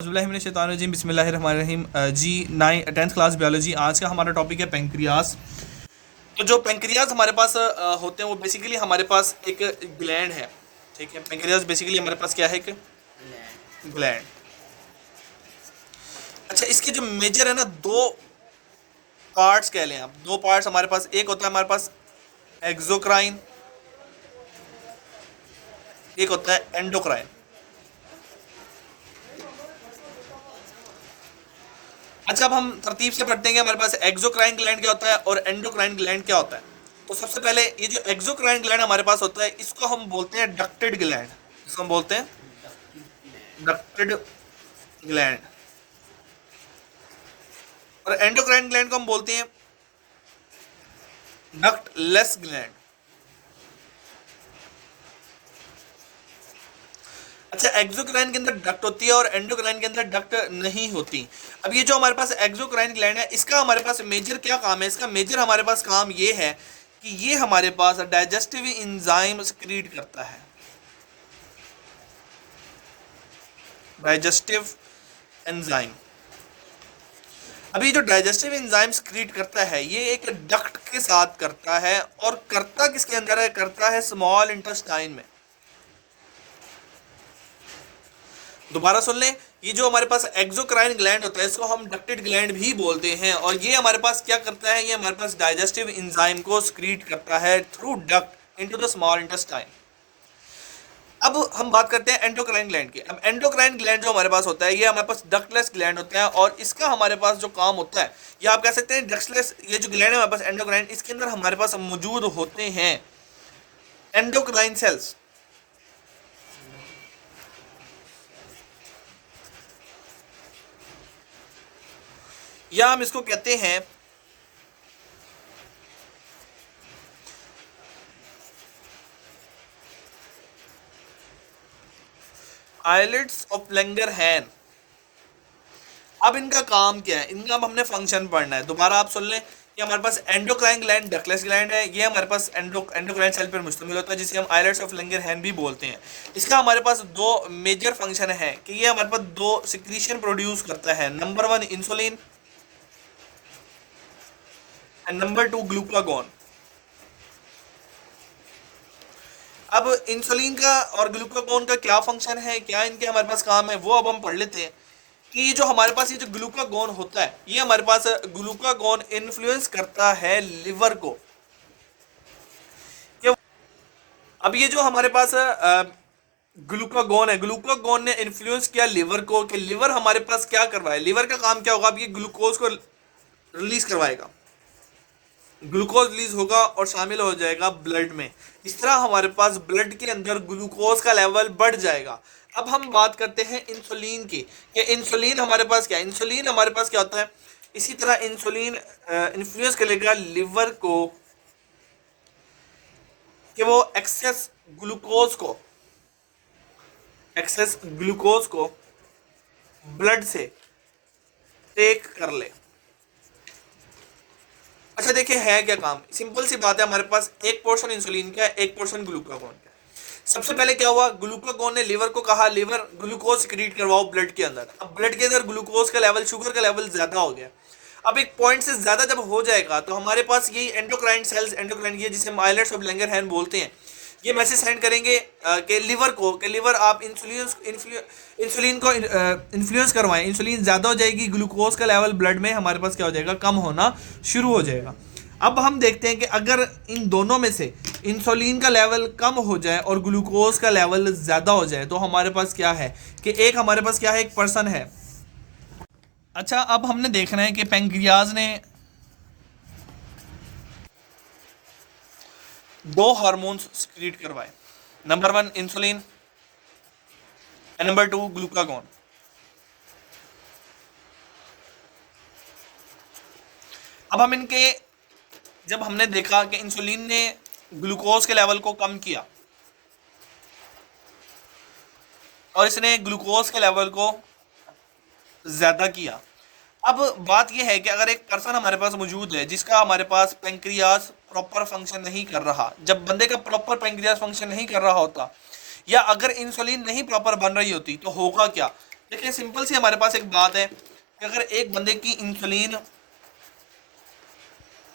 बिस्मिल्लाहिर्रहमानिर्रहीम बिस्मिल्लाहिर्रहमानिर्रहीम। जी 10th class biology. आज का हमारा टॉपिक है पेंक्रियाज। तो जो पेंक्रियाज हमारे पास होते हैं वो बेसिकली हमारे पास एक ग्लैंड है। ठीक है, पेंक्रियाज बेसिकली हमारे पास क्या है, एक ग्लैंड। अच्छा, इसके जो मेजर है ना, दो पार्ट्स कह लें आप, दो पार्ट्स हमारे पास। एक होता है हमारे पास एक्सोक्राइन, एक होता है एंडोक्राइन। अच्छा, अब हम तरतीब से पढ़ते हैं कि हमारे पास एक्सोक्राइन ग्लैंड क्या होता है और एंडोक्राइन ग्लैंड क्या होता है। तो सबसे पहले ये जो एक्सोक्राइन ग्लैंड हमारे पास होता है इसको हम बोलते हैं डक्टेड ग्लैंड। इसको हम बोलते हैं डक्टेड ग्लैंड। और एंडोक्राइन ग्लैंड को हम बोलते हैं डक्टलेस ग्लैंड। अच्छा, एक्सोक्राइन के अंदर डक्ट होती है और एंडोक्राइन के अंदर डक्ट नहीं होती। अब ये जो हमारे पास एक्सोक्राइन ग्लैंड है, इसका हमारे पास मेजर क्या काम है? इसका मेजर हमारे पास काम ये है कि ये हमारे पास डाइजेस्टिव इंजाइम सक्रीट करता है। Digestive enzyme. अभी जो डाइजेस्टिव एंजाइम सक्रीट करता है ये एक डक्ट के साथ करता है, और करता किसके अंदर है? करता है स्मॉल इंटेस्टाइन में। दोबारा सुन लें, ये जो हमारे पास एक्सोक्राइन ग्लैंड होता है इसको हम डक्टेड ग्लैंड भी बोलते हैं, और ये हमारे पास क्या करता है? ये हमारे पास डाइजेस्टिव एंजाइम को सक्रीट करता है through duct into the small intestine. अब हम बात करते हैं एंडोक्राइन ग्लैंड की। अब एंडोक्राइन ग्लैंड जो हमारे पास होता है ये हमारे पास डक्टलेस ग्लैंड होता है, और इसका हमारे पास जो काम होता है, या आप कह सकते हैं डक्टलेस, ये जो ग्लैंड है हमारे पास एंडोक्राइन, इसके अंदर हमारे पास मौजूद होते हैं एंडोक्राइन सेल्स। या हम इसको कहते हैं आइलेट्स ऑफ लैंगरहैन। अब इनका काम क्या है? इनका अब हमने फंक्शन पढ़ना है। दोबारा आप सुन लें कि हमारे पास एंडोक्राइन ग्लैंड डक्टलेस ग्लैंड है, ये हमारे पास एंडोक्राइन सेल पर मुश्तमिल होता है, जिसे हम आइलेट्स ऑफ लैंगरहैन भी बोलते हैं। इसका हमारे पास दो मेजर फंक्शन है कि ये हमारे पास दो सिक्रीशन प्रोड्यूस करता है। Number 1 insulin and number 2 glucagon. अब इंसुलिन का और ग्लूकागॉन का क्या फंक्शन है, क्या इनके हमारे पास काम है, वो अब हम पढ़ लेते हैं। कि ये जो हमारे पास ये जो ग्लूकागॉन होता है, ये हमारे पास ग्लूकागॉन इन्फ्लुएंस करता है लिवर को। कि अब ये जो हमारे पास ग्लूकागॉन है, ग्लूकागॉन ने इन्फ्लुएंस किया लिवर को, कि लिवर हमारे पास क्या करवाए। लिवर का काम क्या होगा? अब ये ग्लूकोज को रिलीज करवाएगा, ग्लूकोज रिलीज होगा और शामिल हो जाएगा ब्लड में। इस तरह हमारे पास ब्लड के अंदर ग्लूकोज का लेवल बढ़ जाएगा। अब हम बात करते हैं इंसुलिन की, कि इंसुलिन हमारे पास क्या है? इंसुलिन हमारे पास क्या होता है? इसी तरह इंसुलिन इन्फ्लुएंस करेगा लिवर को कि वो एक्सेस ग्लूकोज को ब्लड से टेक कर ले। अच्छा देखिए, है क्या काम? सिंपल सी बात है, हमारे पास एक पोर्शन इंसुलिन का है, एक पोर्शन ग्लूकागॉन का है। सबसे पहले क्या हुआ? ग्लूकागॉन ने लिवर को कहा, लिवर ग्लूकोज सिक्रीट करवाओ ब्लड के अंदर। अब ब्लड के अंदर ग्लूकोज का लेवल, शुगर का लेवल ज्यादा हो गया। अब एक पॉइंट से ज्यादा जब हो जाएगा तो हमारे पास यही एंडोक्राइन सेल्स, एंडोक्राइन ये जिसे हम आइलेट्स ऑफ लैंगरहैन बोलते हैं, ये मैसेज सेंड करेंगे कि लिवर को, कि लिवर आप इंसुलिन को इन्फ्लुएंस करवाएं। इंसुलिन ज़्यादा हो जाएगी, ग्लूकोज का लेवल ब्लड में हमारे पास क्या हो जाएगा? कम होना शुरू हो जाएगा। अब हम देखते हैं कि अगर इन दोनों में से इंसुलिन का लेवल कम हो जाए और ग्लूकोज का लेवल ज़्यादा हो जाए तो हमारे पास क्या है? कि एक हमारे पास क्या है? एक पर्सन है। अच्छा, अब हमने देखना है कि पेंक्रियाज ने दो हार्मोन्स सिक्रीट करवाए। Number 1 insulin and number 2 glucagon. अब हम इनके, जब हमने देखा कि इंसुलिन ने ग्लूकोज के लेवल को कम किया और इसने ग्लूकोज के लेवल को ज्यादा किया। अब बात यह है कि अगर एक पर्सन हमारे पास मौजूद है जिसका हमारे पास पेंक्रियाज प्रॉपर फंक्शन नहीं कर रहा, जब बंदे का प्रॉपर पेंक्रियाज फंक्शन नहीं कर रहा होता, या अगर इंसुलिन नहीं प्रॉपर बन रही होती, तो होगा क्या? देखिए सिंपल सी हमारे पास एक बात है कि अगर एक बंदे की इंसुलिन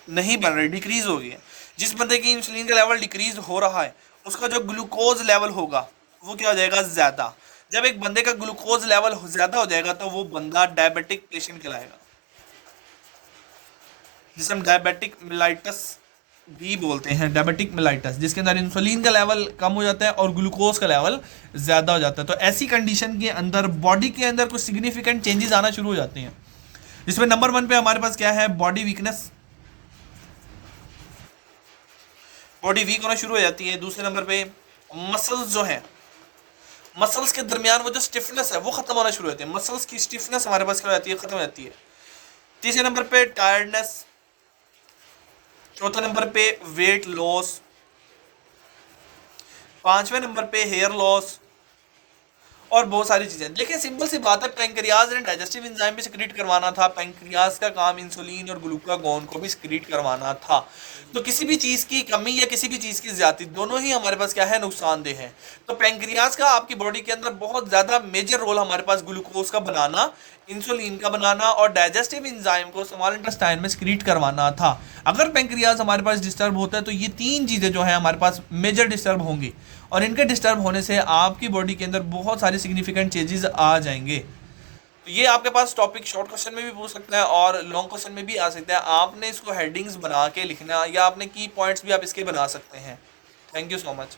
नहीं बन रही, डिक्रीज हो गई है, जिस बंदे की इंसुलिन का लेवल डिक्रीज हो रहा है उसका जो ग्लूकोज लेवल होगा वो क्या हो जाएगा, ज्यादा। जब एक बंदे का ग्लूकोज लेवल ज्यादा हो जाएगा तो वो बंदा डायबिटिक पेशेंट कहलाएगा, जिसे हम डायबिटिक मिलाइटस भी बोलते हैं, डायबिटिक मिलाइटस, जिसके अंदर इंसुलिन का लेवल कम हो जाता है और ग्लूकोज का लेवल ज़्यादा हो जाता है। तो ऐसी कंडीशन के अंदर बॉडी के अंदर कुछ सिग्निफिकेंट चेंजेस आना शुरू हो जाते हैं, जिसमें नंबर 1 पे हमारे पास क्या है, बॉडी वीकनेस, बॉडी वीक होना शुरू हो जाती है। दूसरे नंबर पे मसल्स जो है, मसल्स के दरमियान वो जो स्टिफनेस है वो खत्म होना शुरू हो जाती है, मसल्स की स्टिफनेस हमारे पास क्या हो जाती है, खत्म हो जाती है। तीसरे नंबर पे टायर्डनेस, चौथे नंबर पे वेट लॉस, पांचवें नंबर पे हेयर लॉस और बहुत सारी चीजें। देखिए सिंपल सी बात है, पैंक्रियाज ने डाइजेस्टिव एंजाइम भी सिक्रीट करवाना था, पैंक्रियाज का काम इंसुलिन और ग्लूकागोन को भी सिक्रीट करवाना था। तो किसी भी चीज की कमी या किसी भी चीज की ज्यादती दोनों ही हमारे पास क्या है, नुकसानदेह है। तो पैंक्रियाज का आपकी बॉडी के अंदर बहुत ज्यादा मेजर रोल हमारे पास ग्लूकोज का बनाना, इंसुलिन का बनाना और डाइजेस्टिव एंजाइम को स्मॉल इंटेस्टाइन में सिक्रीट करवाना था। अगर पैंक्रियाज हमारे पास डिस्टर्ब होता है तो ये तीन चीजें जो है हमारे पास मेजर डिस्टर्ब होंगी, और इनके डिस्टर्ब होने से आपकी बॉडी के अंदर बहुत सारी सिग्निफिकेंट चेंजेस आ जाएंगे। तो ये आपके पास टॉपिक शॉर्ट क्वेश्चन में भी पूछ सकता है और लॉन्ग क्वेश्चन में भी आ सकता है। आपने इसको हेडिंग्स बना के लिखना या आपने की पॉइंट्स भी आप इसके बना सकते हैं। Thank you so much.